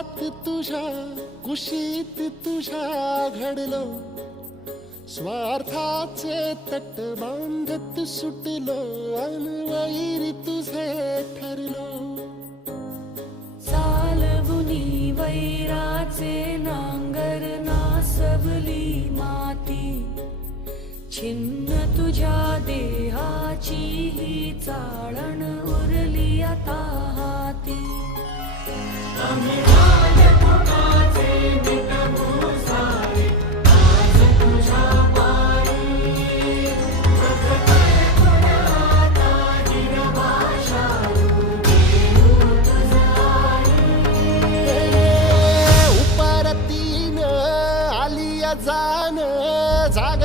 स्वार्थात तुझ्या कुशीत तुझ्या घडलो, स्वार्थाचे तट बांधत सुटलो, अनवैरी तुझे ठरलो. चालवुनी वैराचे नांगर नासवली माती, छिन्न तुझ्या देहाची ही चाळण उरली आता हाती. उपरतीन आलिया जाण जाग